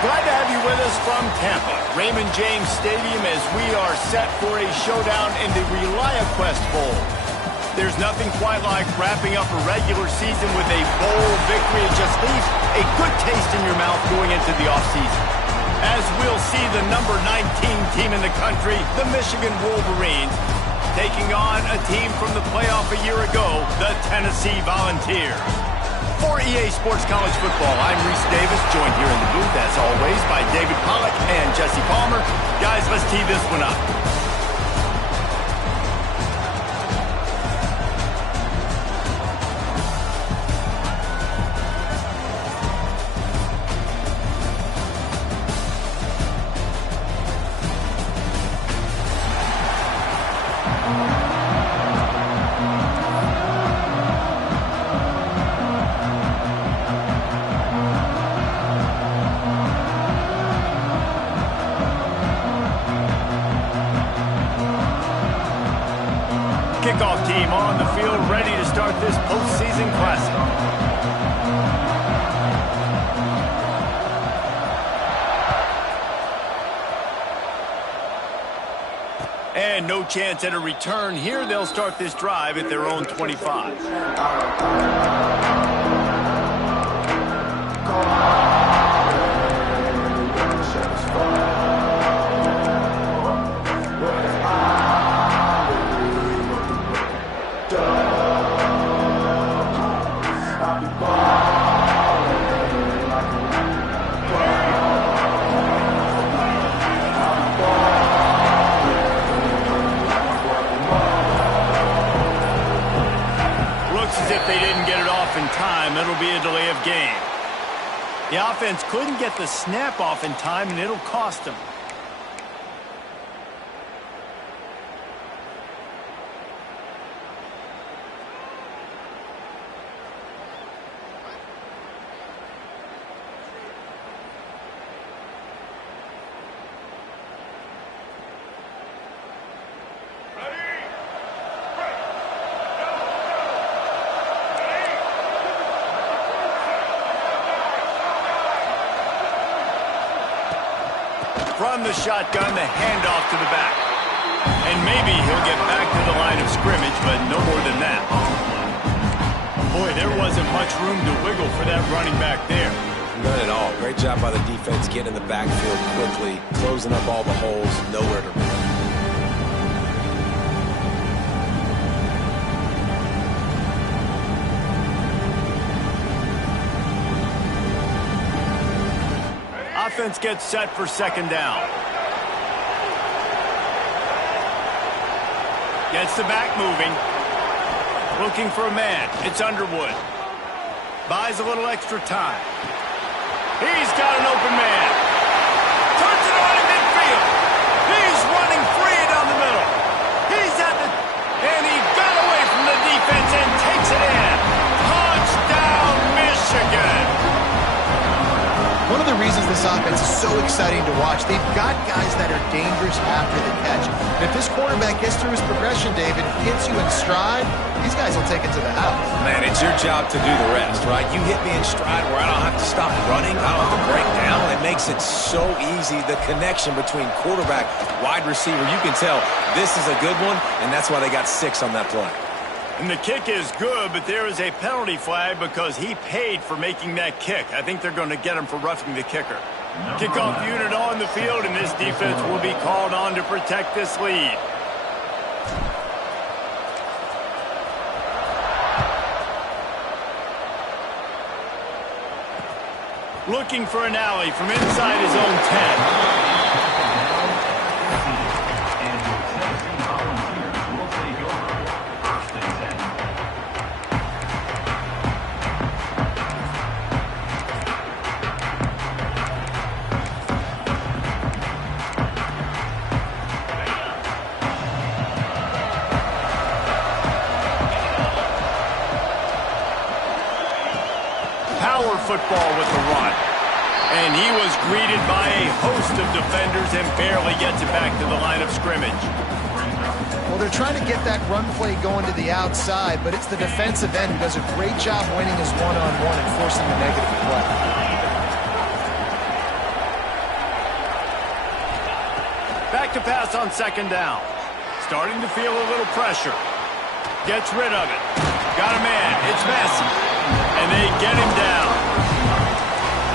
Glad to have you with us from Tampa, Raymond James Stadium, as we are set for a showdown in the ReliaQuest Bowl. There's nothing quite like wrapping up a regular season with a bowl victory. It just leaves a good taste in your mouth going into the offseason. As we'll see the number 19 team in the country, the Michigan Wolverines, taking on a team from the playoff a year ago, the Tennessee Volunteers. For EA Sports College Football, I'm Reese Davis, joined here in the booth, as always, by David Pollack and Jesse Palmer. Guys, let's tee this one up. Kickoff team on the field, ready to start this postseason classic. And no chance at a return here. They'll start this drive at their own 25. If they didn't get it off in time, it'll be a delay of game. The offense couldn't get the snap off in time, and it'll cost them. from the shotgun, the handoff to the back. And maybe he'll get back to the line of scrimmage, but no more than that. Boy, there wasn't much room to wiggle for that running back there. None at all. Great job by the defense getting in the backfield quickly, closing up all the holes, nowhere to run. Offense gets set for second down. Gets the back moving. Looking for a man. It's Underwood. Buys a little extra time. He's got an open man. Turns it on in midfield. He's running free down the middle. He's at the... And he got away from the defense and takes it in. Touchdown, Michigan. One of the reasons this offense is so exciting to watch, they've got guys that are dangerous after the catch. And if this quarterback gets through his progression, David, hits you in stride, these guys will take it to the house. Man, it's your job to do the rest, right? You hit me in stride where I don't have to stop running, I don't have to break down. It makes it so easy, the connection between quarterback, wide receiver. You can tell this is a good one, and that's why they got 6 on that play. And the kick is good, but there is a penalty flag because he paid for making that kick. I think they're going to get him for roughing the kicker. Kickoff unit on the field, and this defense will be called on to protect this lead. Looking for an alley from inside his own 10. Football with the run. And he was greeted by a host of defenders and barely gets it back to the line of scrimmage. Well, they're trying to get that run play going to the outside, but it's the defensive end who does a great job winning his one-on-one and forcing the negative play. Back to pass on second down. Starting to feel a little pressure. Gets rid of it. Got a man. It's Messi. And they get him down.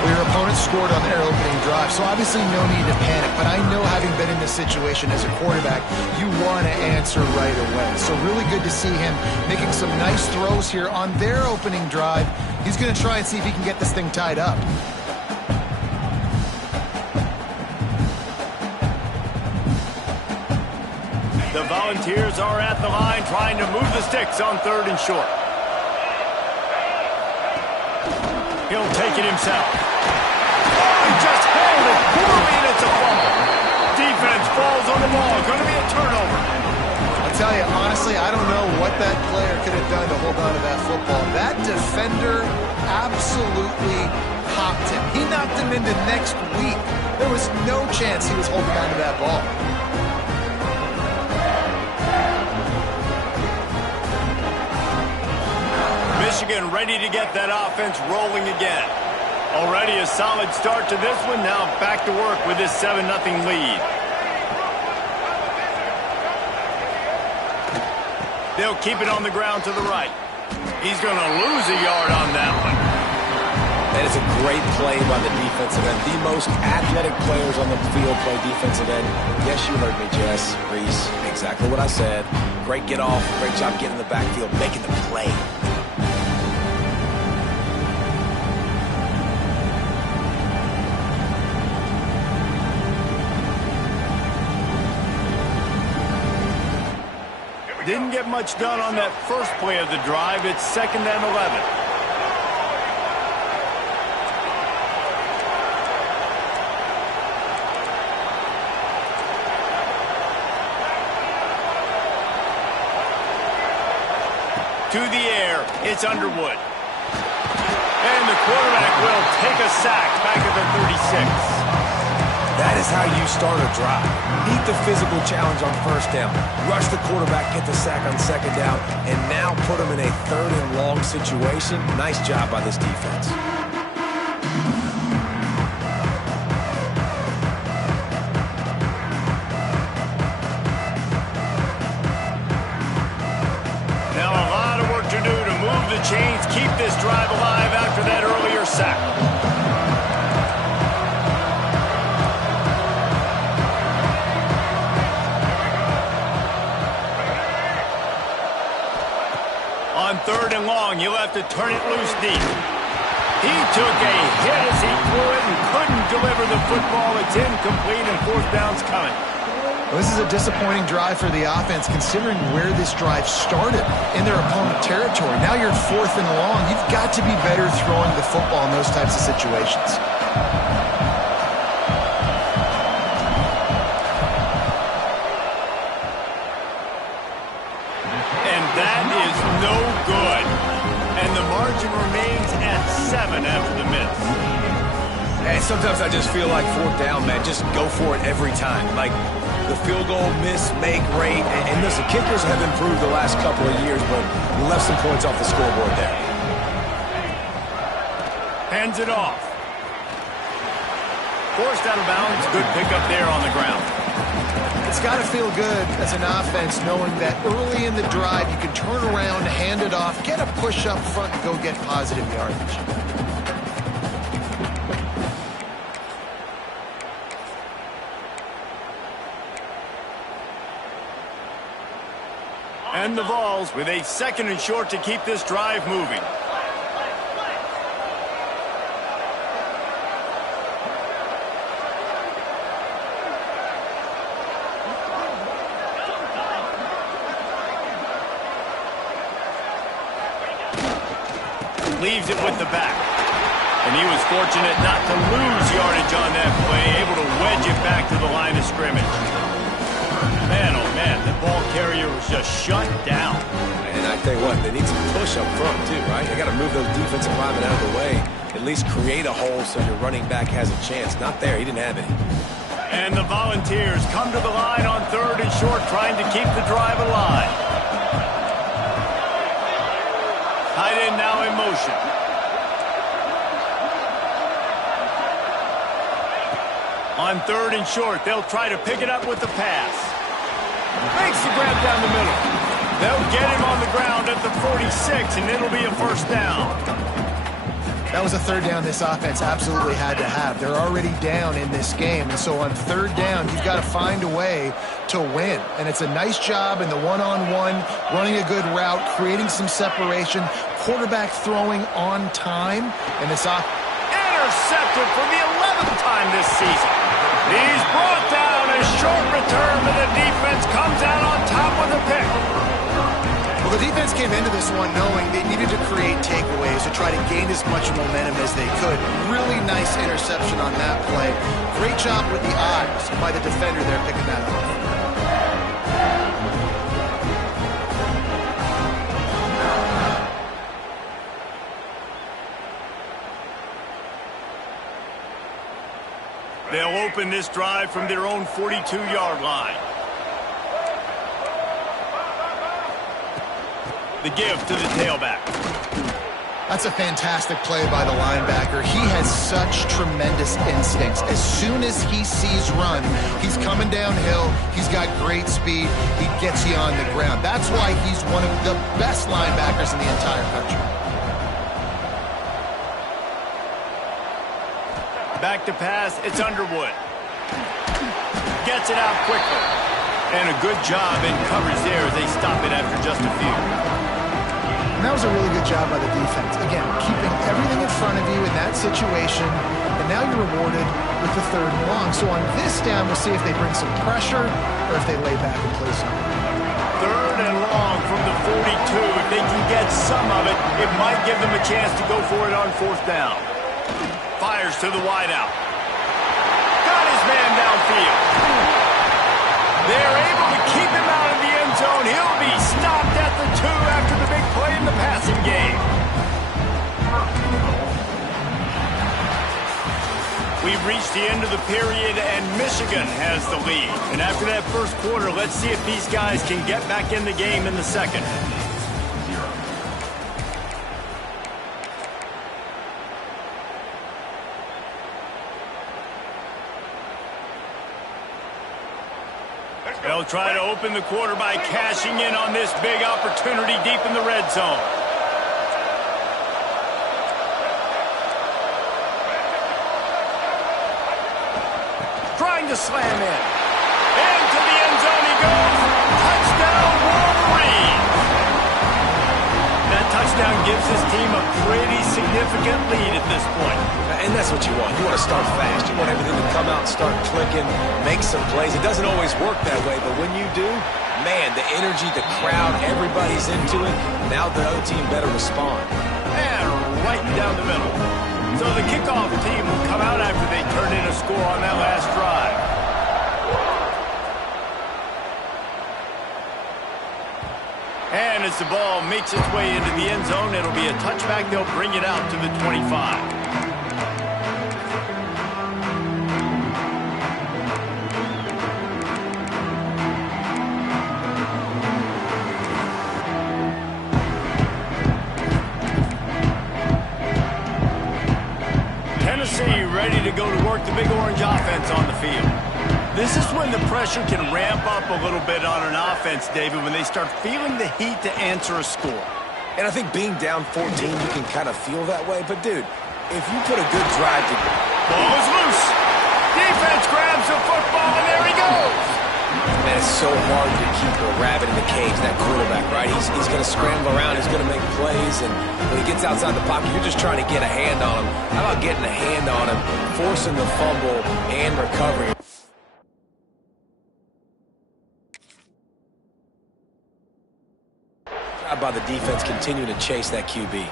Well, your opponent scored on their opening drive, so obviously no need to panic. But I know, having been in this situation as a quarterback, you want to answer right away. So really good to see him making some nice throws here on their opening drive. He's going to try and see if he can get this thing tied up. The Volunteers are at the line trying to move the sticks on 3rd and short. He'll take it himself. Oh, he just held it poorly, and it's a fumble. Defense falls on the ball. Going to be a turnover. I'll tell you, honestly, I don't know what that player could have done to hold on to that football. That defender absolutely popped him. He knocked him into next week. There was no chance he was holding on to that ball. Michigan ready to get that offense rolling again. Already a solid start to this one. Now back to work with this 7-0 lead. They'll keep it on the ground to the right. He's going to lose a yard on that one. That is a great play by the defensive end. The most athletic players on the field play defensive end. Yes, you heard me, Jess, Reese. Exactly what I said. Great get off. Great job getting in the backfield, making the play. Didn't get much done on that first play of the drive. It's 2nd and 11. To the air, it's Underwood. And the quarterback will take a sack back at the 36. That is how you start a drive. Meet the physical challenge on 1st down. Rush the quarterback, get the sack on 2nd down, and now put him in a 3rd and long situation. Nice job by this defense. chains, keep this drive alive after that earlier sack. On 3rd and long, you'll have to turn it loose deep. He took a hit as he threw it and couldn't deliver the football. It's incomplete and 4th down's coming. Well, this is a disappointing drive for the offense, considering where this drive started in their opponent territory. Now you're 4th and long. You've got to be better throwing the football in those types of situations. And that is no good. And the margin remains at 7 after the miss. And sometimes I just feel like 4th down, man, just go for it every time. Like the field goal miss, make rate. And listen, kickers have improved the last couple of years, but you left some points off the scoreboard there. Hands it off. Forced out of bounds. Good pickup there on the ground. It's got to feel good as an offense knowing that early in the drive you can turn around, hand it off, get a push up front, and go get positive yardage. And the Vols with a 2nd and short to keep this drive moving. Leaves it with the back. And he was fortunate not to lose yardage on that play, able to wedge it back to the line of scrimmage. Man, oh man, the ball carrier was just shut down. And I tell you what, they need some push up front too, right? They got to move those defensive linemen out of the way, at least create a hole so your running back has a chance. Not there, he didn't have any. And the Volunteers come to the line on 3rd and short, trying to keep the drive alive. Tight end now in motion. On 3rd and short, they'll try to pick it up with the pass. Makes the grab down the middle. They'll get him on the ground at the 46, and it'll be a 1st down. That was a 3rd down this offense absolutely had to have. They're already down in this game, and so on 3rd down, you've got to find a way to win. And it's a nice job in the one-on-one, running a good route, creating some separation, quarterback throwing on time, and this intercepted for the 11th time this season. He's brought down. A short return, but the defense comes out on top with a pick. Well, the defense came into this one knowing they needed to create takeaways to try to gain as much momentum as they could. Really nice interception on that play. Great job with the eyes by the defender there picking that up. They'll open this drive from their own 42-yard line. The give to the tailback. That's a fantastic play by the linebacker. He has such tremendous instincts. As soon as he sees run, he's coming downhill. He's got great speed. He gets you on the ground. That's why he's one of the best linebackers in the entire country. Back to pass, it's Underwood. Gets it out quickly. And a good job in coverage there as they stop it after just a few. And that was a really good job by the defense. Again, keeping everything in front of you in that situation, and now you're rewarded with the 3rd and long. So on this down, we'll see if they bring some pressure or if they lay back and play something. 3rd and long from the 42. If they can get some of it, it might give them a chance to go for it on 4th down. Fires to the wideout. Got his man downfield. They're able to keep him out of the end zone. He'll be stopped at the 2 after the big play in the passing game. We've reached the end of the period, and Michigan has the lead. And after that first quarter, let's see if these guys can get back in the game in the second. They'll try to open the quarter by cashing in on this big opportunity deep in the red zone. trying to slam in. Into the end zone he goes. Touchdown, Wolverine. That touchdown gives his team a pretty significant lead at this point. And that's what you want. You want to start fast. You want everything to come out and start clicking, make some plays. It doesn't always work that way, but when you do, man, the energy, the crowd, everybody's into it. Now the other team better respond. And right down the middle. So the kickoff team will come out after they turn in a score on that last drive. And as the ball makes its way into the end zone, it'll be a touchback. They'll bring it out to the 25. Tennessee ready to go to work the Big Orange offense on the field. This is when the pressure can ramp up a little bit on an offense, David, when they start feeling the heat to answer a score. And I think being down 14, you can kind of feel that way. But, dude, if you put a good drive to... Ball is loose. Defense grabs the football, and there he goes. Man, it's so hard to keep a rabbit in the cage, that quarterback, right? He's going to scramble around. He's going to make plays. And when he gets outside the pocket, you're just trying to get a hand on him. How about getting a hand on him, forcing the fumble and recovering? By the defense continuing to chase that QB.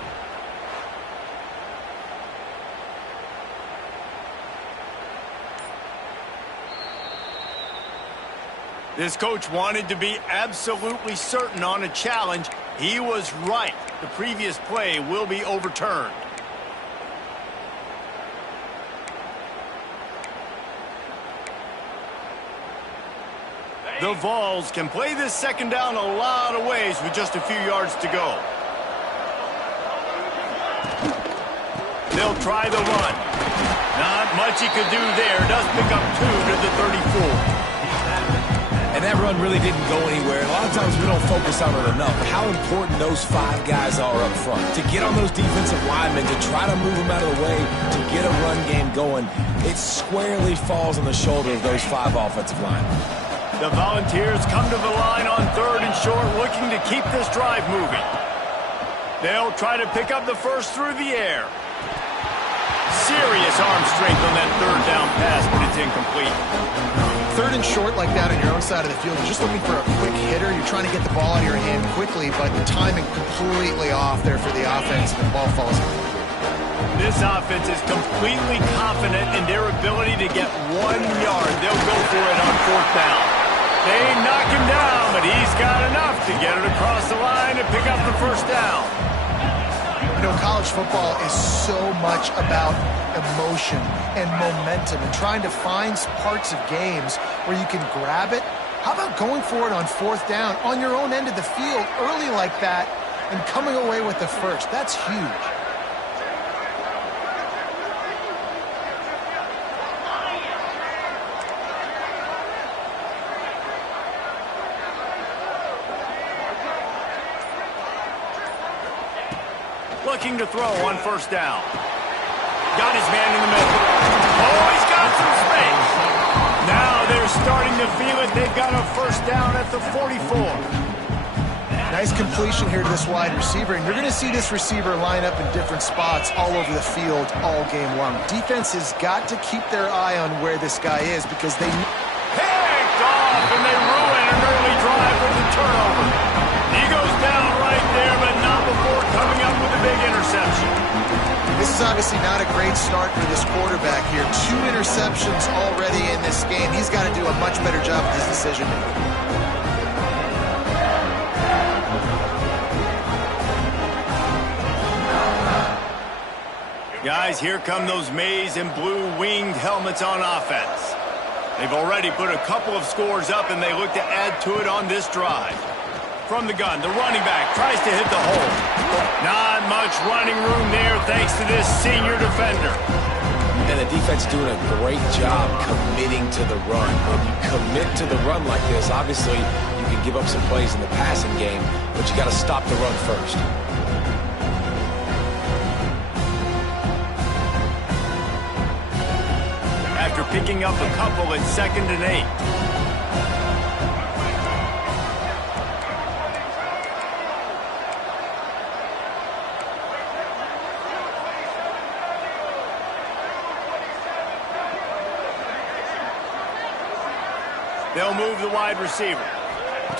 This coach wanted to be absolutely certain on a challenge. He was right. The previous play will be overturned. The Vols can play this second down a lot of ways with just a few yards to go. They'll try the run. Not much he could do there. Does pick up 2 to the 34. And that run really didn't go anywhere. And a lot of times we don't focus on it enough. But how important those 5 guys are up front. To get on those defensive linemen, to try to move them out of the way, to get a run game going, it squarely falls on the shoulder of those 5 offensive linemen. The Volunteers come to the line on 3rd and short, looking to keep this drive moving. They'll try to pick up the first through the air. Serious arm strength on that 3rd down pass, but it's incomplete. 3rd and short like that on your own side of the field, you're just looking for a quick hitter. You're trying to get the ball out of your hand quickly, but the timing completely off there for the offense, and the ball falls in. This offense is completely confident in their ability to get 1 yard. They'll go for it on 4th down. They knock him down, but he's got enough to get it across the line and pick up the 1st down. You know, college football is so much about emotion and momentum and trying to find parts of games where you can grab it. How about going for it on 4th down on your own end of the field early like that and coming away with the first? That's huge. Looking to throw on 1st down. Got his man in the middle. Oh, he's got some space. Now they're starting to feel it. They've got a 1st down at the 44. Nice completion here to this wide receiver, and you're going to see this receiver line up in different spots all over the field all game long. Defense has got to keep their eye on where this guy is because they... Picked off, and they ruin an early drive with the turnover. He goes down right there, but not before coming up with a big interception. This is obviously not a great start for this quarterback here. 2 interceptions already in this game. He's got to do a much better job with his decision-making. Guys, here come those maize and blue winged helmets on offense. They've already put a couple of scores up, and they look to add to it on this drive. From the gun, the running back tries to hit the hole. Not much running room there thanks to this senior defender. And the defense doing a great job committing to the run. When you commit to the run like this, obviously you can give up some plays in the passing game, but you got to stop the run first. After picking up a couple at 2nd and 8. They'll move the wide receiver.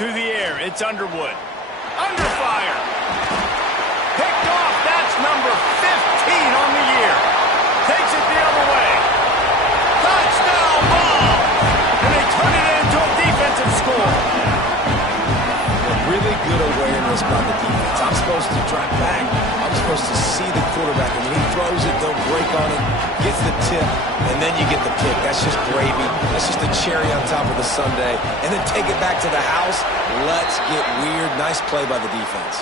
To the air, it's Underwood. Under fire. Picked off, that's number 15 on the year. Takes it the other way. Touchdown ball! And they turn it into a defensive score. Really good awareness by the defense. I'm supposed to drop back. I'm supposed to see the quarterback. And when he throws it, they'll break on it, gets the tip, and then you get the pick. That's just gravy. That's just a cherry on top of the sundae. And then take it back to the house. Let's get weird. Nice play by the defense.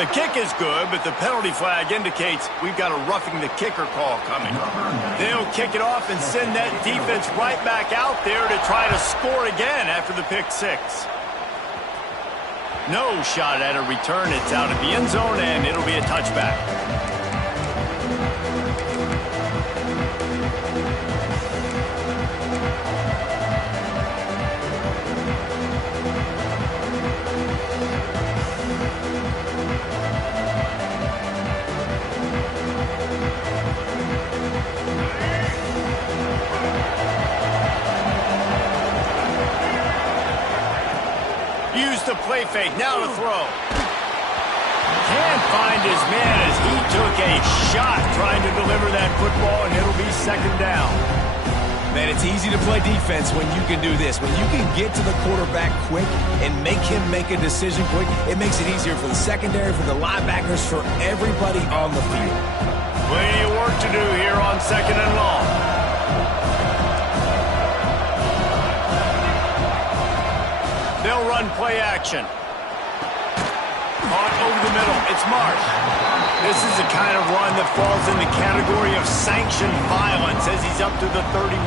The kick is good, but the penalty flag indicates we've got a roughing the kicker call coming. They'll kick it off and send that defense right back out there to try to score again after the pick six. No shot at a return. It's out of the end zone, and it'll be a touchback. The play fake, now to throw. Can't find his man as he took a shot trying to deliver that football, and it'll be 2nd down. Man, it's easy to play defense when you can do this. When you can get to the quarterback quick and make him make a decision quick, it makes it easier for the secondary, for the linebackers, for everybody on the field. Plenty of work to do here on 2nd and long. They'll run play action. Caught over the middle. It's Marsh. This is the kind of run that falls in the category of sanctioned violence as he's up to the 31.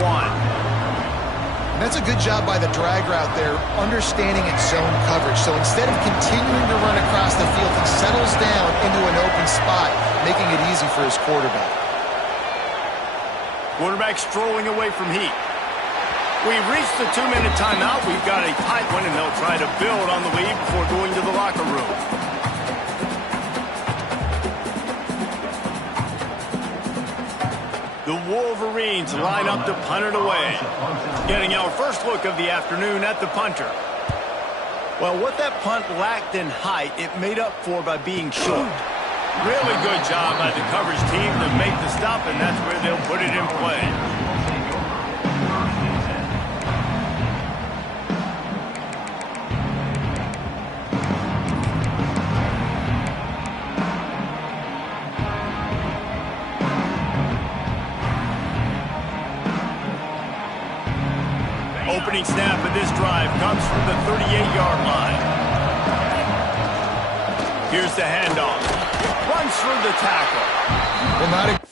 And that's a good job by the drag route there, understanding its zone coverage. So instead of continuing to run across the field, he settles down into an open spot, making it easy for his quarterback. Quarterback strolling away from heat. We've reached the 2-minute timeout. We've got a tight one, and they'll try to build on the lead before going to the locker room. The Wolverines line up to punt it away. Getting our first look of the afternoon at the punter. Well, what that punt lacked in height, it made up for by being short. Really good job by the coverage team to make the stop, and that's where they'll put it in play. Opening snap of this drive comes from the 38-yard line. Here's the handoff. Runs through the tackle. Well, not a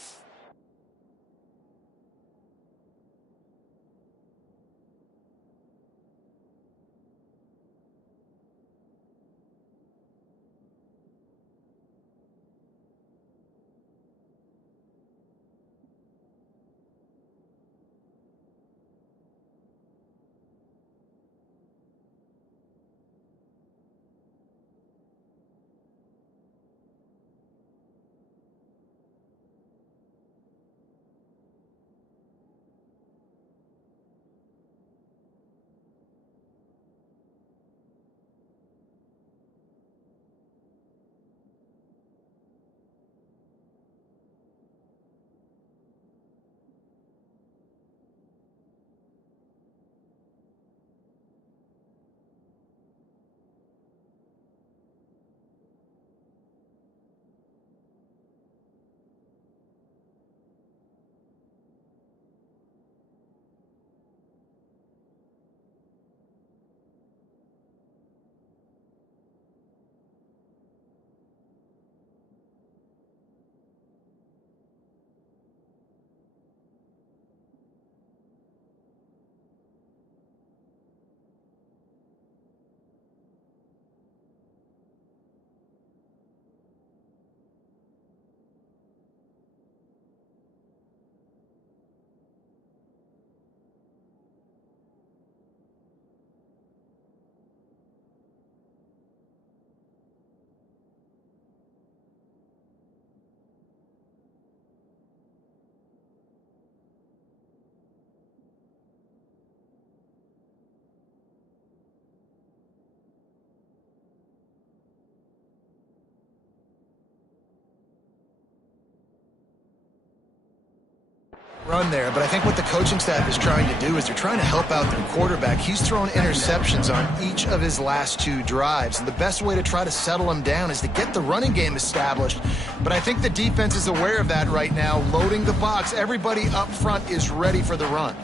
run there, but I think what the coaching staff is trying to do is they're trying to help out their quarterback. He's thrown interceptions on each of his last 2 drives, and the best way to try to settle him down is to get the running game established. But I think the defense is aware of that right now, loading the box. Everybody up front is ready for the run.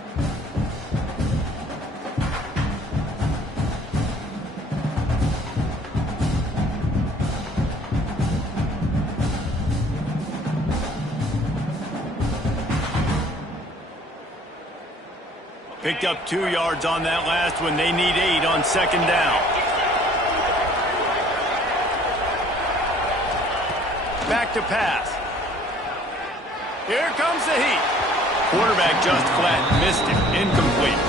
Picked up 2 yards on that last one. They need 8 on second down. Back to pass. Here comes the heat. Quarterback just flat missed it. Incomplete.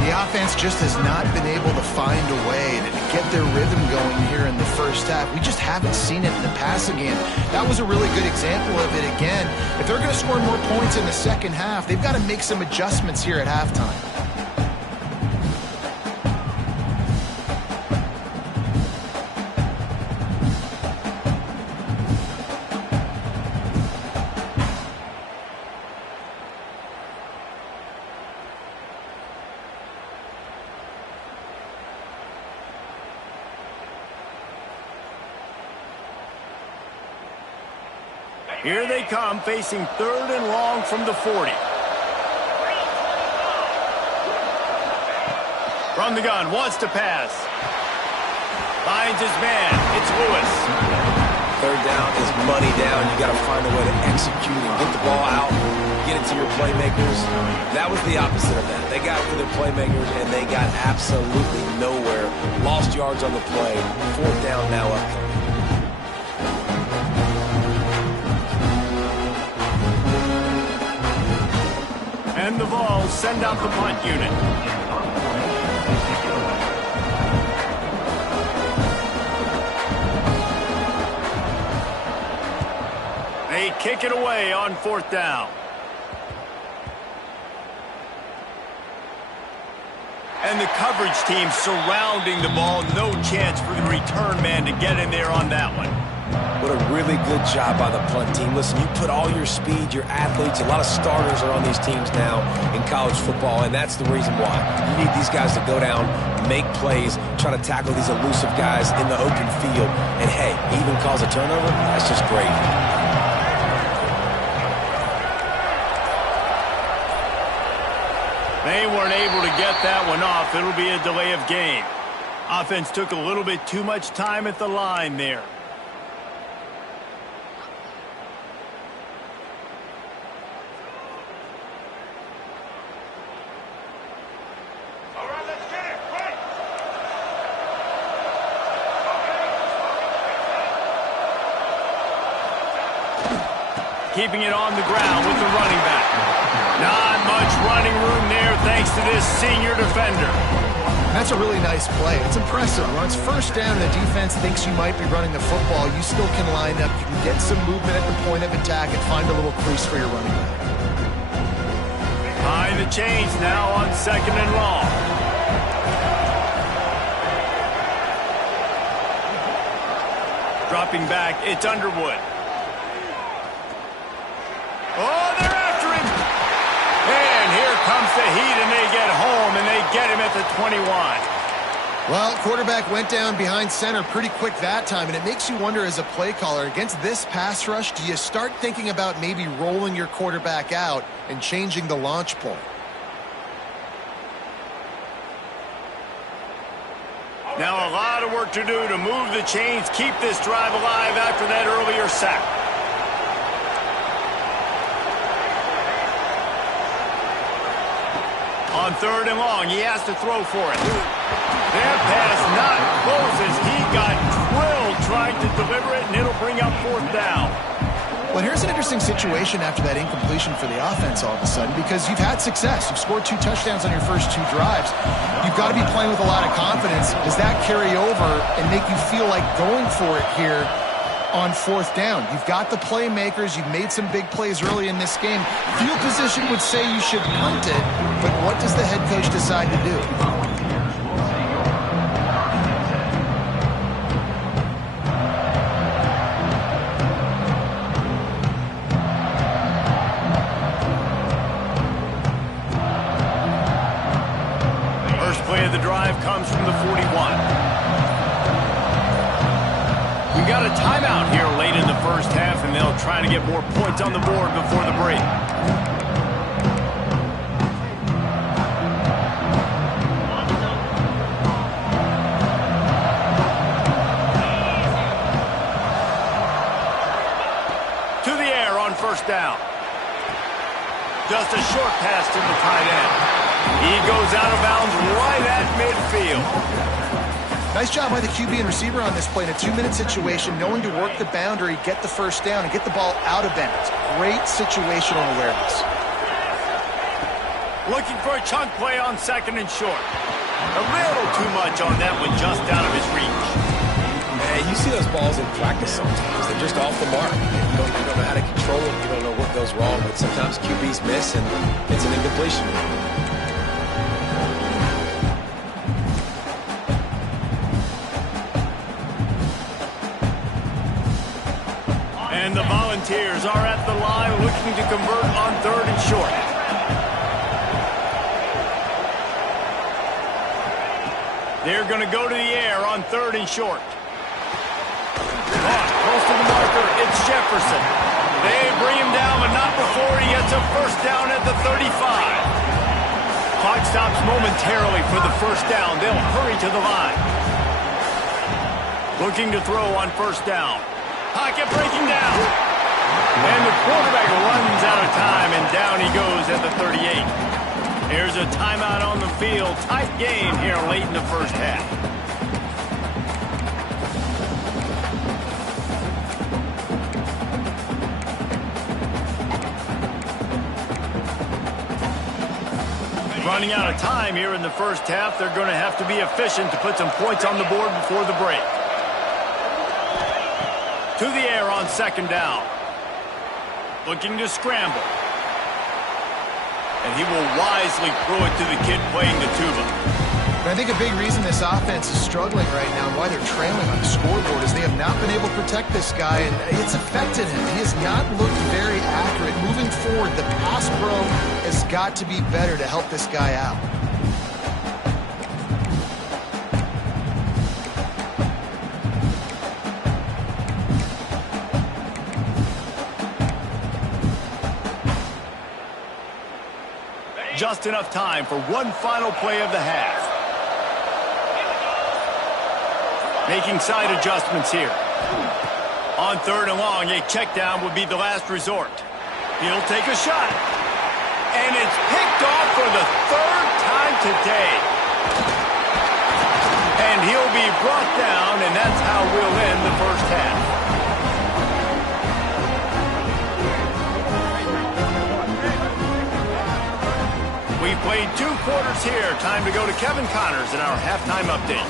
The offense just has not been able to find a way to get their rhythm going here in the first half. We just haven't seen it in the passing game. That was a really good example of it again. If they're going to score more points in the second half, they've got to make some adjustments here at halftime. Here they come, facing 3rd and long from the 40. From the gun, wants to pass. Finds his man. It's Lewis. 3rd down is money down. You got to find a way to execute and get the ball out, get it to your playmakers. That was the opposite of that. They got it to their playmakers, and they got absolutely nowhere. Lost yards on the play. 4th down now up. And the Vols send out the punt unit. They kick it away on 4th down. And the coverage team surrounding the ball. No chance for the return man to get in there on that one. What a really good job by the punt team. Listen, you put all your speed, your athletes, a lot of starters are on these teams now in college football, and that's the reason why. You need these guys to go down, make plays, try to tackle these elusive guys in the open field, and hey, even cause a turnover, that's just great. They weren't able to get that one off. It'll be a delay of game. Offense took a little bit too much time at the line there. Keeping it on the ground with the running back. Not much running room there thanks to this senior defender. That's a really nice play. It's impressive. When it's 1st down and the defense thinks you might be running the football, you still can line up. You can get some movement at the point of attack and find a little crease for your running back. Behind the chains now on 2nd and long. Dropping back, it's Underwood. Oh, they're after him. And here comes the heat, and they get home, and they get him at the 21. Well, quarterback went down behind center pretty quick that time, and it makes you wonder as a play caller, against this pass rush, do you start thinking about maybe rolling your quarterback out and changing the launch point? Now a lot of work to do to move the chains, keep this drive alive after that earlier sack. On 3rd and long, he has to throw for it. That pass not close as he got drilled trying to deliver it, and it'll bring up 4th down. Well, here's an interesting situation after that incompletion for the offense all of a sudden, because you've had success. You've scored 2 touchdowns on your first 2 drives. You've got to be playing with a lot of confidence. Does that carry over and make you feel like going for it here on 4th down? You've got the playmakers. You've made some big plays early in this game. Field position would say you should punt it, but what does the head coach decide to do? trying to get more points on the board before the break. To the air on first down. Just a short pass to the tight end. He goes out of bounds right at midfield. Nice job by the QB and receiver on this play in a 2-minute situation, knowing to work the boundary, get the first down, and get the ball out of bounds. Great situational awareness. Looking for a chunk play on second and short. A little too much on that one, just out of his reach. Man, you see those balls in practice sometimes. They're just off the mark. You don't know how to control it. You don't know what goes wrong, but sometimes QBs miss, and it's an incompletion. And the Volunteers are at the line looking to convert on third and short. They're going to go to the air on third and short. Close to the marker, it's Jefferson. They bring him down, but not before he gets a first down at the 35. Clock stops momentarily for the first down. They'll hurry to the line. Looking to throw on first down. Pocket breaking down. And the quarterback runs out of time, and down he goes at the 38. Here's a timeout on the field. Tight game here late in the first half. Running out of time here in the first half. They're going to have to be efficient to put some points on the board before the break. To the air on second down. Looking to scramble. And he will wisely throw it to the kid playing the tuba. But I think a big reason this offense is struggling right now and why they're trailing on the scoreboard is they have not been able to protect this guy, and it's affected him. He has not looked very accurate. Moving forward, the pass pro has got to be better to help this guy out. Just enough time for one final play of the half. Making side adjustments here. On third and long, a check down would be the last resort. He'll take a shot. And it's picked off for the third time today. And he'll be brought down, and that's how we'll end the first half. We played 2 quarters here. Time to go to Kevin Connors in our halftime update.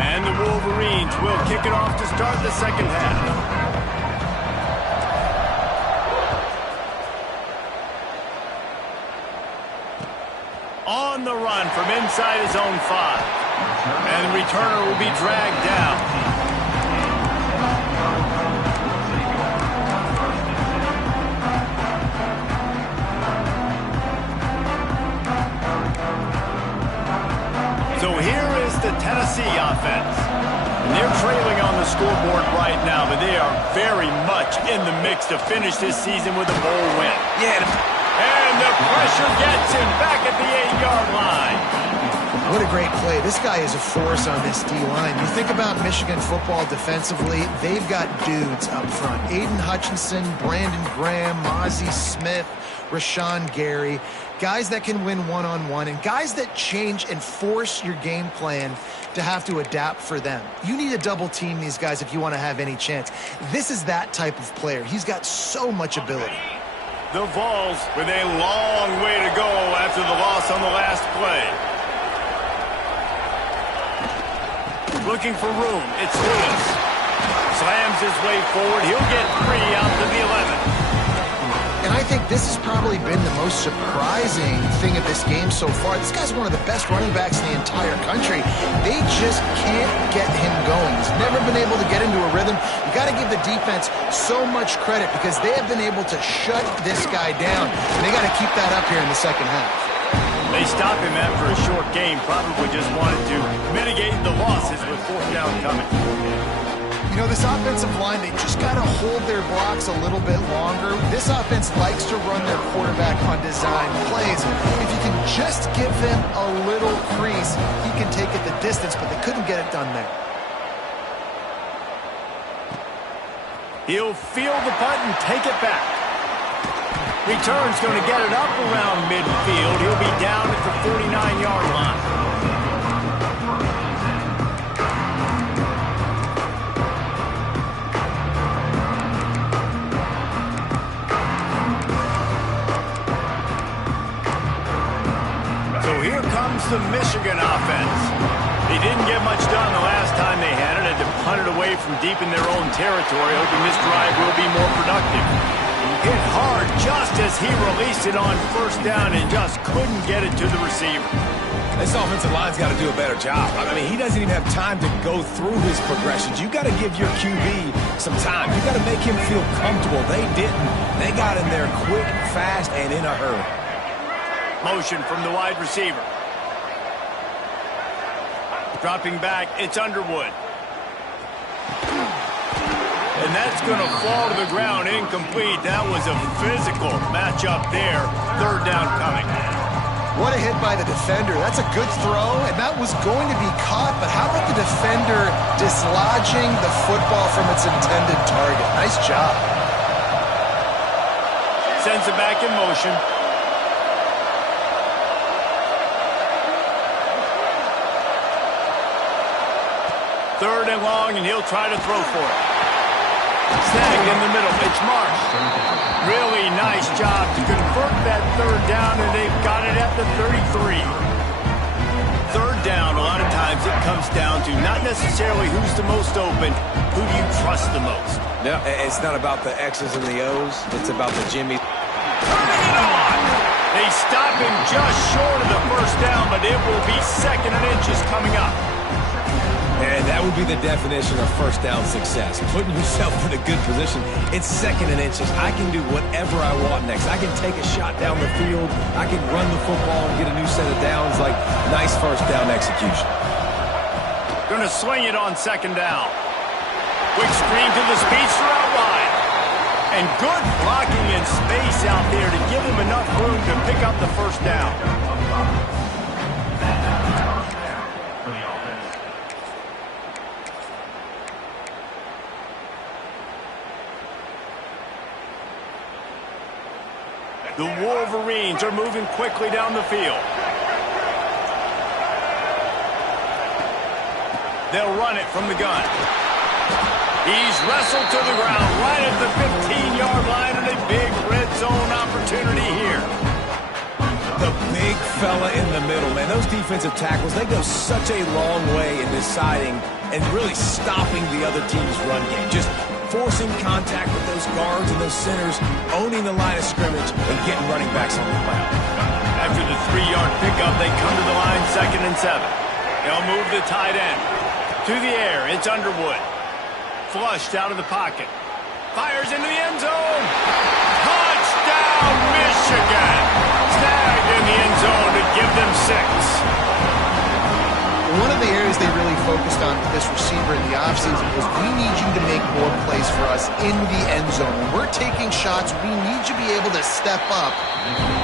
And the Wolverines will kick it off to start the second half. On the run from inside his own 5. And the returner will be dragged down. So here is the Tennessee offense. And they're trailing on the scoreboard right now, but they are very much in the mix to finish this season with a bowl win. And the pressure gets him back at the 8-yard line. What a great play. This guy is a force on this D-line. You think about Michigan football defensively, they've got dudes up front. Aiden Hutchinson, Brandon Graham, Mozzie Smith, Rashawn Gary. Guys that can win one-on-one and guys that change and force your game plan to have to adapt for them. You need to double team these guys if you want to have any chance. This is that type of player. He's got so much ability. The Vols with a long way to go after the loss on the last play. Looking for room. It's Lewis. Slams his way forward. He'll get 3 out to the 11. And I think this has probably been the most surprising thing of this game so far. This guy's one of the best running backs in the entire country. They just can't get him going. He's never been able to get into a rhythm. You got to give the defense so much credit because they have been able to shut this guy down. And they got to keep that up here in the second half. They stop him after a short game, probably just wanted to mitigate the losses with fourth down coming. You know, this offensive line, they just got to hold their blocks a little bit longer. This offense likes to run their quarterback on design plays. If you can just give them a little crease, he can take it the distance, but they couldn't get it done there. He'll field the punt and take it back. Return's going to get it up around midfield. He'll be down at the 49-yard line. So here comes the Michigan offense. They didn't get much done the last time they had it. Had to punt it away from deep in their own territory, hoping this drive will be more productive. Hit hard just as he released it on first down and just couldn't get it to the receiver. This offensive line's got to do a better job. I mean, he doesn't even have time to go through his progressions. You got to give your QB some time. You got to make him feel comfortable. They didn't. They got in there quick, fast, and in a hurry. Motion from the wide receiver. Dropping back, it's Underwood. And that's going to fall to the ground, incomplete. That was a physical matchup there. Third down coming. What a hit by the defender. That's a good throw, and that was going to be caught, but how about the defender dislodging the football from its intended target? Nice job. Sends it back in motion. Third and long, and he'll try to throw for it. Snagged in the middle. It's Marsh. Really nice job to convert that third down, and they've got it at the 33. Third down, a lot of times it comes down to not necessarily who's the most open, who do you trust the most? No, it's not about the X's and the O's. It's about the Jimmy. Turning it on! They stop him just short of the first down, but it will be second and inches coming up. And that would be the definition of first down success. Putting yourself in a good position. It's second and inches. I can do whatever I want next. I can take a shot down the field. I can run the football and get a new set of downs. Like, nice first down execution. Going to swing it on second down. Quick screen to the speedster out wide. And good blocking in space out there to give him enough room to pick up the first down. The Wolverines are moving quickly down the field. They'll run it from the gun. He's wrestled to the ground right at the 15-yard line, and a big red zone opportunity here. The big fella in the middle, man. Those defensive tackles, they go such a long way in deciding and really stopping the other team's run game. Just forcing contact with those guards and those centers, owning the line of scrimmage, and getting running backs on the ground. After the 3-yard pickup, they come to the line, 2nd and 7. They'll move the tight end. To the air, it's Underwood. Flushed out of the pocket. Fires into the end zone. Touchdown, Michigan! Snagged in the end zone to give them 6. One of the areas they really focused on with this receiver in the offseason was we need you to make more plays for us in the end zone. When we're taking shots, we need you to be able to step up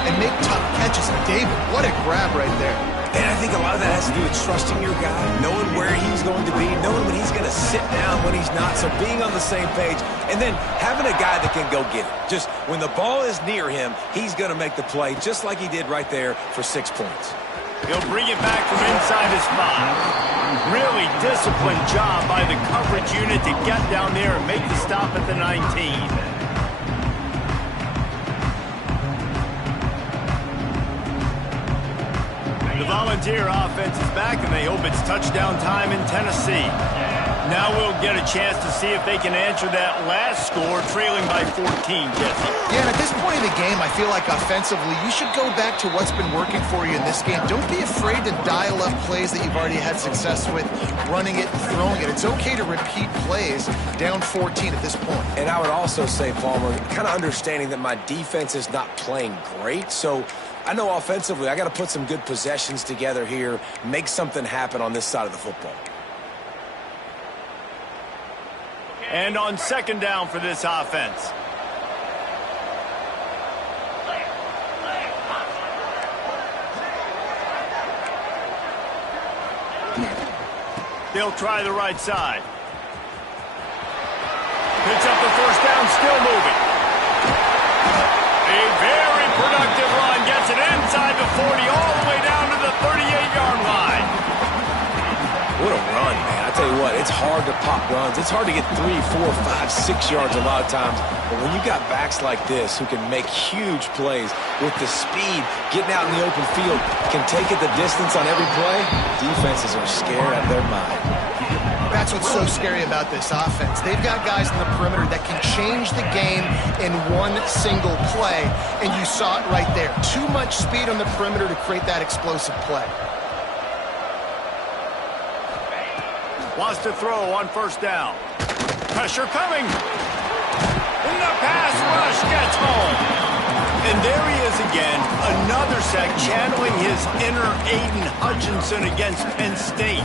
and make tough catches. David, what a grab right there. And I think a lot of that has to do with trusting your guy, knowing where he's going to be, knowing when he's going to sit down, when he's not, so being on the same page, and then having a guy that can go get it. Just when the ball is near him, he's going to make the play, just like he did right there for 6 points. He'll bring it back from inside his 5. Really disciplined job by the coverage unit to get down there and make the stop at the 19. The Volunteer offense is back, and they hope it's touchdown time in Tennessee. Now we'll get a chance to see if they can answer that last score, trailing by 14, Jesse. Yeah, and at this point in the game, I feel like offensively, you should go back to what's been working for you in this game. Don't be afraid to dial up plays that you've already had success with, running it and throwing it. It's okay to repeat plays down 14 at this point. And I would also say, Palmer, kind of understanding that my defense is not playing great, so I know offensively I got to put some good possessions together here, make something happen on this side of the football. And on second down for this offense. They'll try the right side. Picks up the first down, still moving. A very productive run, gets it inside the 40, all the way down to the 38-yard line. What a run, man. I tell you what, it's hard to pop runs. It's hard to get 3, 4, 5, 6 yards a lot of times. But when you got backs like this who can make huge plays with the speed, getting out in the open field, can take it the distance on every play, defenses are scared out of their mind. That's what's so scary about this offense. They've got guys in the perimeter that can change the game in one single play, and you saw it right there. Too much speed on the perimeter to create that explosive play. Wants to throw on first down. Pressure coming. And the pass rush gets home. And there he is again, another sack, channeling his inner Aiden Hutchinson against Penn State.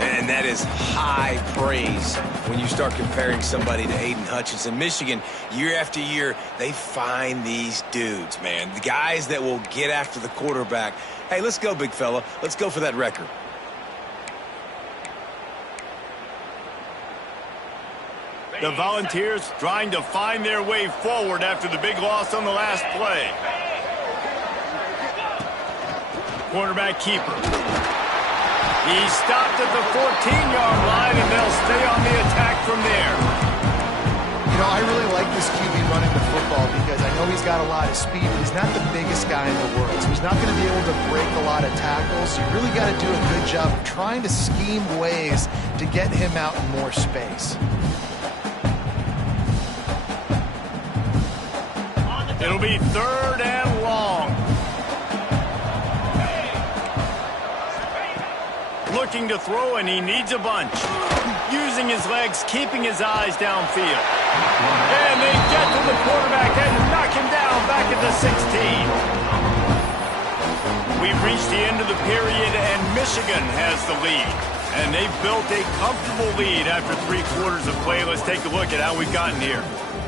And that is high praise when you start comparing somebody to Aiden Hutchinson. Michigan, year after year, they find these dudes, man. The guys that will get after the quarterback. Hey, let's go, big fella. Let's go for that record. The Volunteers trying to find their way forward after the big loss on the last play. Quarterback keeper. He stopped at the 14-yard line, and they'll stay on the attack from there. You know, I really like this QB running the football because I know he's got a lot of speed, but he's not the biggest guy in the world. So he's not going to be able to break a lot of tackles. You really got to do a good job of trying to scheme ways to get him out in more space. It'll be third and long. Looking to throw, and he needs a bunch. Using his legs, keeping his eyes downfield. And they get to the quarterback and knock him down back at the 16. We've reached the end of the period, and Michigan has the lead. And they've built a comfortable lead after 3 quarters of play. Let's take a look at how we've gotten here.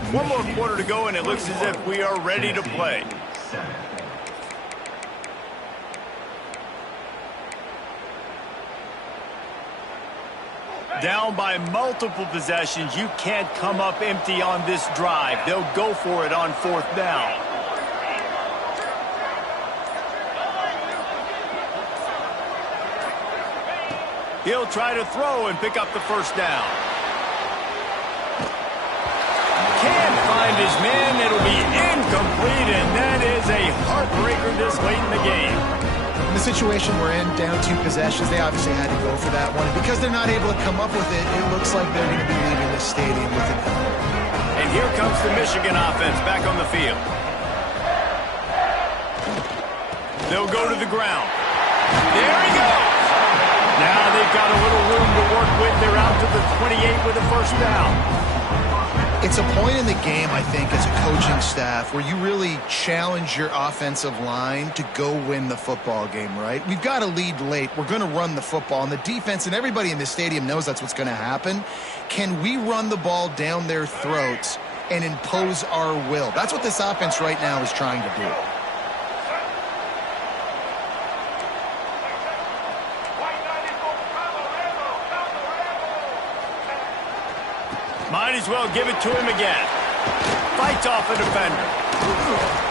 One more quarter to go, and it looks as if we are ready to play. Down by multiple possessions, you can't come up empty on this drive. They'll go for it on fourth down. He'll try to throw and pick up the first down. Can't find his man. It'll be incomplete, and that is a heartbreaker this late in the game. In the situation we're in, down 2 possessions, they obviously had to go for that one. And because they're not able to come up with it, it looks like they're going to be leaving the stadium with it. And here comes the Michigan offense back on the field. They'll go to the ground. There he goes. Now they've got a little room to work with. They're out to the 28 with a first down. It's a point in the game, I think, as a coaching staff where you really challenge your offensive line to go win the football game, right? We've got a lead late. We're going to run the football, and the defense and everybody in the stadium knows that's what's going to happen. Can we run the ball down their throats and impose our will? That's what this offense right now is trying to do. Might as well give it to him again. Fights off a defender.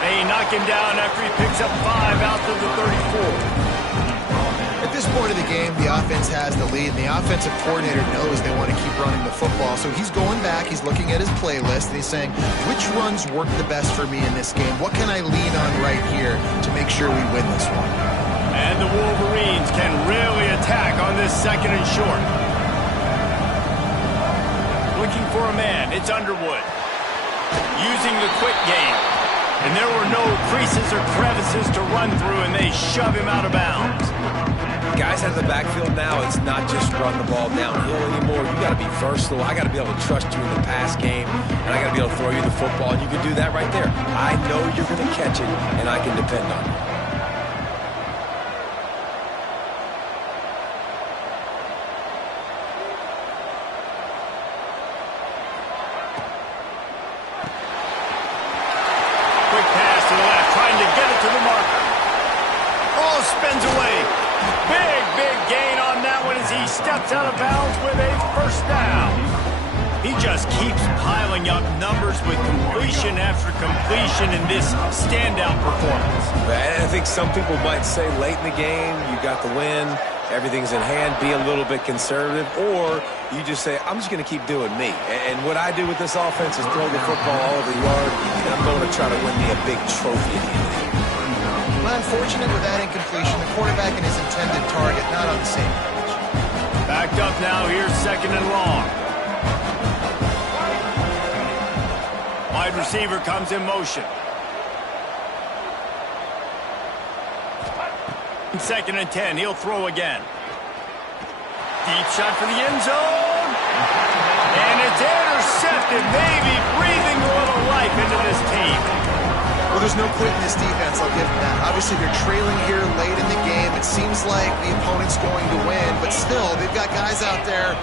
They knock him down after he picks up 5 out to the 34. At this point of the game, the offense has the lead, and the offensive coordinator knows they want to keep running the football. So he's going back, he's looking at his playlist, and he's saying, which runs work the best for me in this game? What can I lean on right here to make sure we win this one? And the Wolverines can really attack on this second and short. looking for a man. It's Underwood. Using the quick game. And there were no creases or crevices to run through, and they shove him out of bounds. Guys out of the backfield now, it's not just run the ball downhill anymore. You got to be versatile. I got to be able to trust you in the pass game, and I got to be able to throw you the football, and you can do that right there. I know you're going to catch it, and I can depend on you. Quick pass to the left, trying to get it to the marker. Oh, spins away. Big gain on that one as he steps out of bounds with a first down. He just keeps piling up numbers with completion after completion in this standout performance. I think some people might say late in the game, you got the win, everything's in hand, be a little bit conservative, or you just say, I'm just going to keep doing me. And what I do with this offense is throw the football all over the yard, and I'm going to try to win me a big trophy at the end of the year. Well, unfortunate with that incompletion. The quarterback and his intended target not on the same page. Backed up now, here's second and long. Wide receiver comes in motion. Second and 10, he'll throw again. Deep shot for the end zone. And it's intercepted, maybe breathing a little life into this team. Well, there's no quit in this defense, I'll give them that. Obviously, they're trailing here late in the game. It seems like the opponent's going to win, but still, they've got guys out there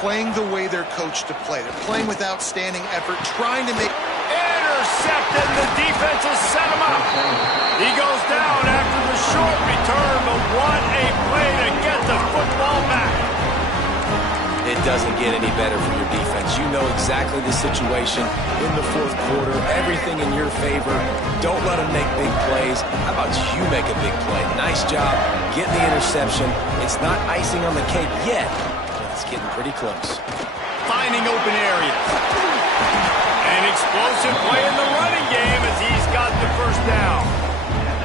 playing the way they're coached to play. They're playing with outstanding effort, trying to make... Intercepted, the defense has set him up. He goes down after the short return, but what a play to get the football back. It doesn't get any better for your defense. You know exactly the situation in the fourth quarter, everything in your favor. Don't let them make big plays. How about you make a big play? Nice job getting the interception. It's not icing on the cake yet, but it's getting pretty close. Finding open areas. An explosive play in the running game as he's got the first down.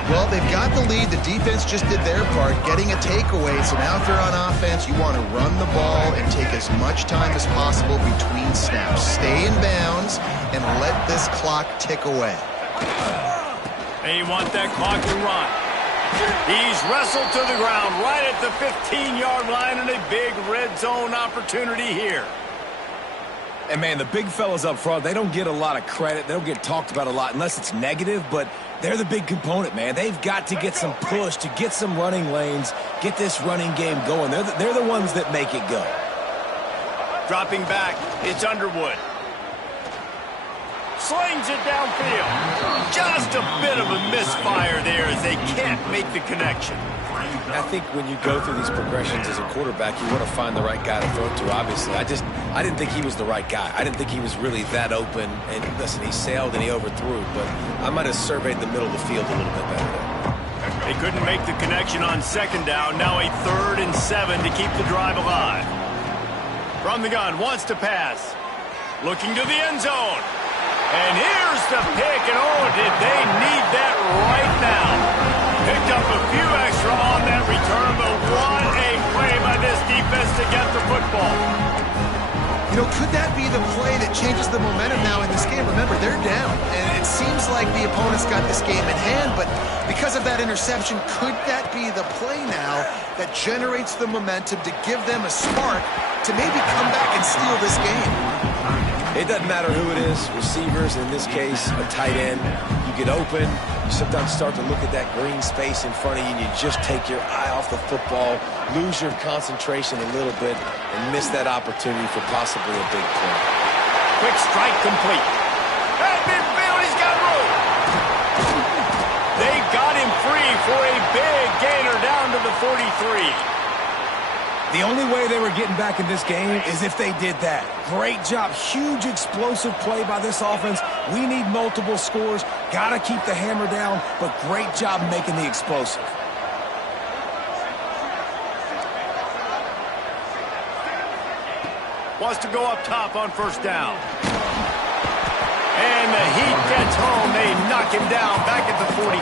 Well, they've got the lead. The defense just did their part, getting a takeaway. So now if they're on offense, you want to run the ball and take as much time as possible between snaps. Stay in bounds and let this clock tick away. They want that clock to run. He's wrestled to the ground right at the 15-yard line and a big red zone opportunity here. And, man, the big fellas up front, they don't get a lot of credit. They don't get talked about a lot unless it's negative, but they're the big component, man. They've got to get some push, to get some running lanes, get this running game going. They're the ones that make it go. Dropping back, it's Underwood. Slings it downfield. Just a bit of a misfire there as they can't make the connection. I think when you go through these progressions as a quarterback, you want to find the right guy to throw to, obviously. I didn't think he was the right guy. I didn't think he was really that open. And listen, he sailed and he overthrew, but I might have surveyed the middle of the field a little bit better there. They couldn't make the connection on second down. Now a 3rd and 7 to keep the drive alive. From the gun, wants to pass. Looking to the end zone. And here's the pick, and oh, did they need that right now. Picked up a few extra on that return, but what a play by this defense to get the football. You know, could that be the play that changes the momentum now in this game? Remember, they're down, and it seems like the opponent's got this game in hand, but because of that interception, could that be the play now that generates the momentum to give them a spark to maybe come back and steal this game? It doesn't matter who it is, receivers, in this case, a tight end. You get open, you sometimes start to look at that green space in front of you, and you just take your eye off the football, lose your concentration a little bit, and miss that opportunity for possibly a big play. Quick strike complete. At midfield, he's got room. They got him free for a big gainer down to the 43. The only way they were getting back in this game is if they did that. Great job. Huge explosive play by this offense. We need multiple scores. Got to keep the hammer down, but great job making the explosive. Wants to go up top on first down. And the heat gets home. They knock him down back at the 45.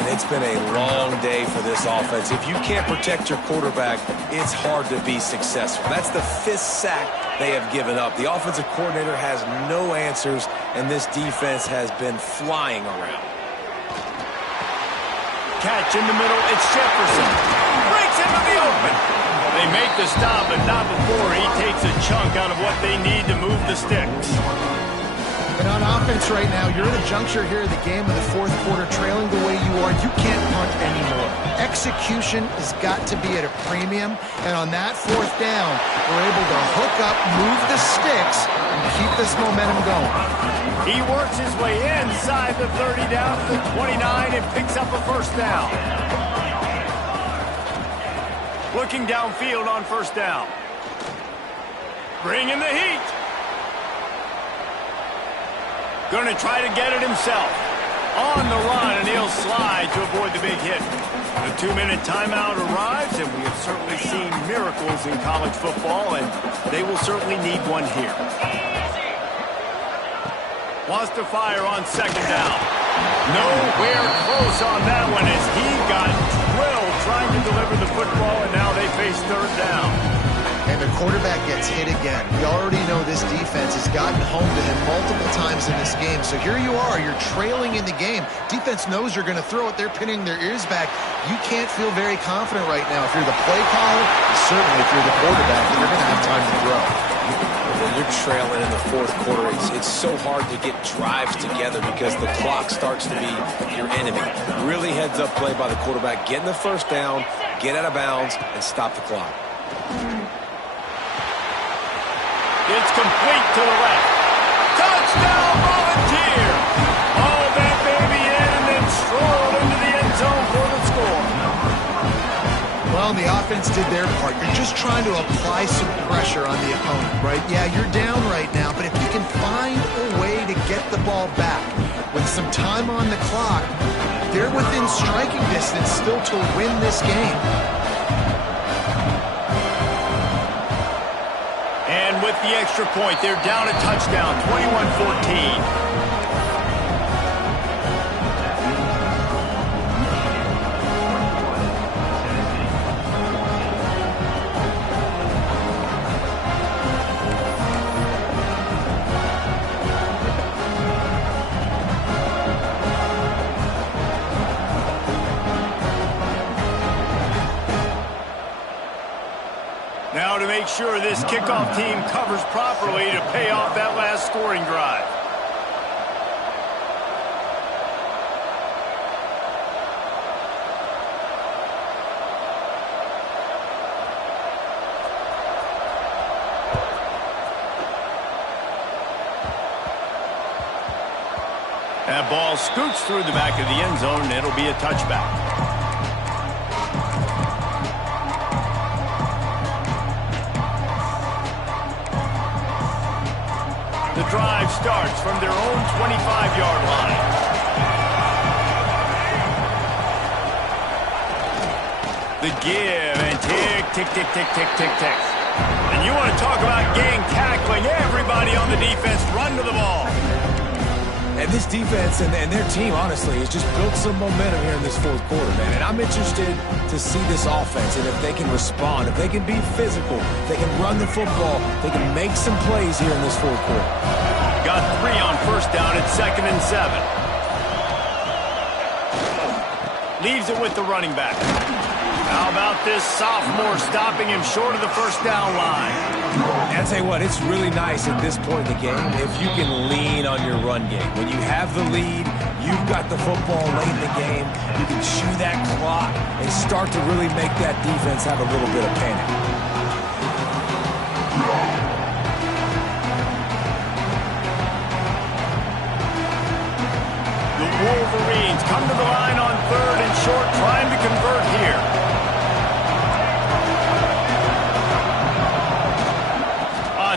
And It's been a long day for this offense. If you can't protect your quarterback, it's hard to be successful. That's the 5th sack they have given up. The offensive coordinator has no answers, and this defense has been flying around. Catch in the middle, it's Jefferson. Breaks into the open. They make the stop, but not before he takes a chunk out of what they need to move the sticks. And on offense right now, you're at a juncture here in the game of the 4th quarter, trailing the way you are. You can't punt anymore. Execution has got to be at a premium, and on that 4th down, we're able to hook up, move the sticks, and keep this momentum going. He works his way inside the 30 down to the 29 and picks up a 1st down. Looking downfield on 1st down. Bring in the heat. Going to try to get it himself. On the run, and he'll slide to avoid the big hit. The 2-minute timeout arrives, and we have certainly seen miracles in college football, and they will certainly need one here. Wants to fire on 2nd down. Nowhere close on that one as he got drilled trying to deliver the football, and now they face 3rd down. And the quarterback gets hit again. We already know this defense has gotten home to him multiple times in this game. So here you are, you're trailing in the game. Defense knows you're going to throw it. They're pinning their ears back. You can't feel very confident right now if you're the play caller, and certainly if you're the quarterback, that you're going to have time to throw. When you're trailing in the 4th quarter, it's so hard to get drives together because the clock starts to be your enemy. Really heads-up play by the quarterback. Get in the 1st down, get out of bounds, and stop the clock. It's complete to the left. Touchdown, Volunteer! All that baby in and then strolled into the end zone for the score. Well, the offense did their part. You're just trying to apply some pressure on the opponent, right? Yeah, you're down right now, but if you can find a way to get the ball back with some time on the clock, they're within striking distance still to win this game. And with the extra point, they're down a touchdown, 21-14. Now to make sure this kickoff team covers properly to pay off that last scoring drive. That ball scoots through the back of the end zone, and it'll be a touchback. The drive starts from their own 25-yard line. The give and tick, tick, tick, tick, tick, tick, tick. And you want to talk about gang tackling. Everybody on the defense run to the ball. And this defense and their team, honestly, has just built some momentum here in this 4th quarter, man. And I'm interested to see this offense and if they can respond, if they can be physical, if they can run the football, they can make some plays here in this 4th quarter. Got 3 on 1st down at 2nd and 7. Leaves it with the running back. How about this sophomore stopping him short of the 1st down line? And I'll tell you what, it's really nice at this point in the game if you can lean on your run game. When you have the lead, you've got the football late in the game, you can chew that clock and start to really make that defense have a little bit of panic. The Wolverines come to the line on 3rd and short, trying to convert here.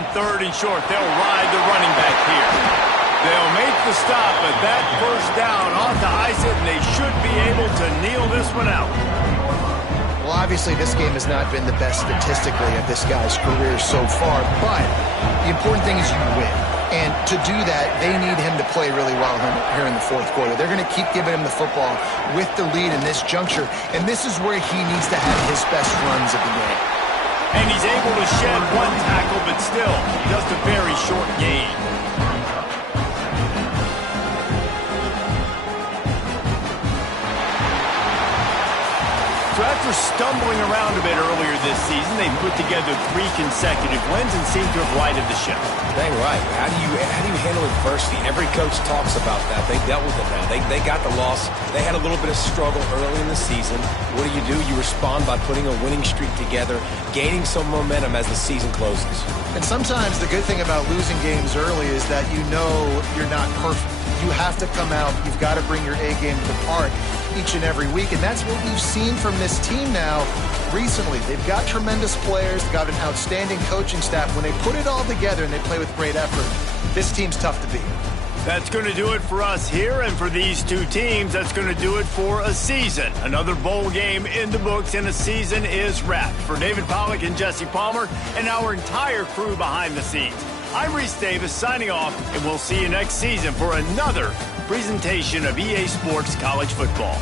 On 3rd and short, they'll ride the running back here. They'll make the stop, but that 1st down ought to ice it, and they should be able to kneel this one out. Well, obviously, this game has not been the best statistically of this guy's career so far, but the important thing is you win. And to do that, they need him to play really well here in the fourth quarter. They're going to keep giving him the football with the lead in this juncture, and this is where he needs to have his best runs of the game. And he's able to shed one tackle, but still, just a very short gain. So after stumbling around a bit earlier this season, they put together 3 consecutive wins and seem to have righted the ship. Dang right. How do you handle adversity? Every coach talks about that. They dealt with it now. They got the loss. They had a little bit of struggle early in the season. What do? You respond by putting a winning streak together, gaining some momentum as the season closes. And sometimes the good thing about losing games early is that you know you're not perfect. You have to come out. You've got to bring your A game to the park each and every week, and that's what we've seen from this team now recently. They've got tremendous players, they've got an outstanding coaching staff. When they put it all together and they play with great effort, this team's tough to beat. That's going to do it for us here, and for these two teams, that's going to do it for a season. Another bowl game in the books, and a season is wrapped. For David Pollack and Jesse Palmer and our entire crew behind the scenes, I'm Reese Davis signing off, and we'll see you next season for another presentation of EA Sports College Football.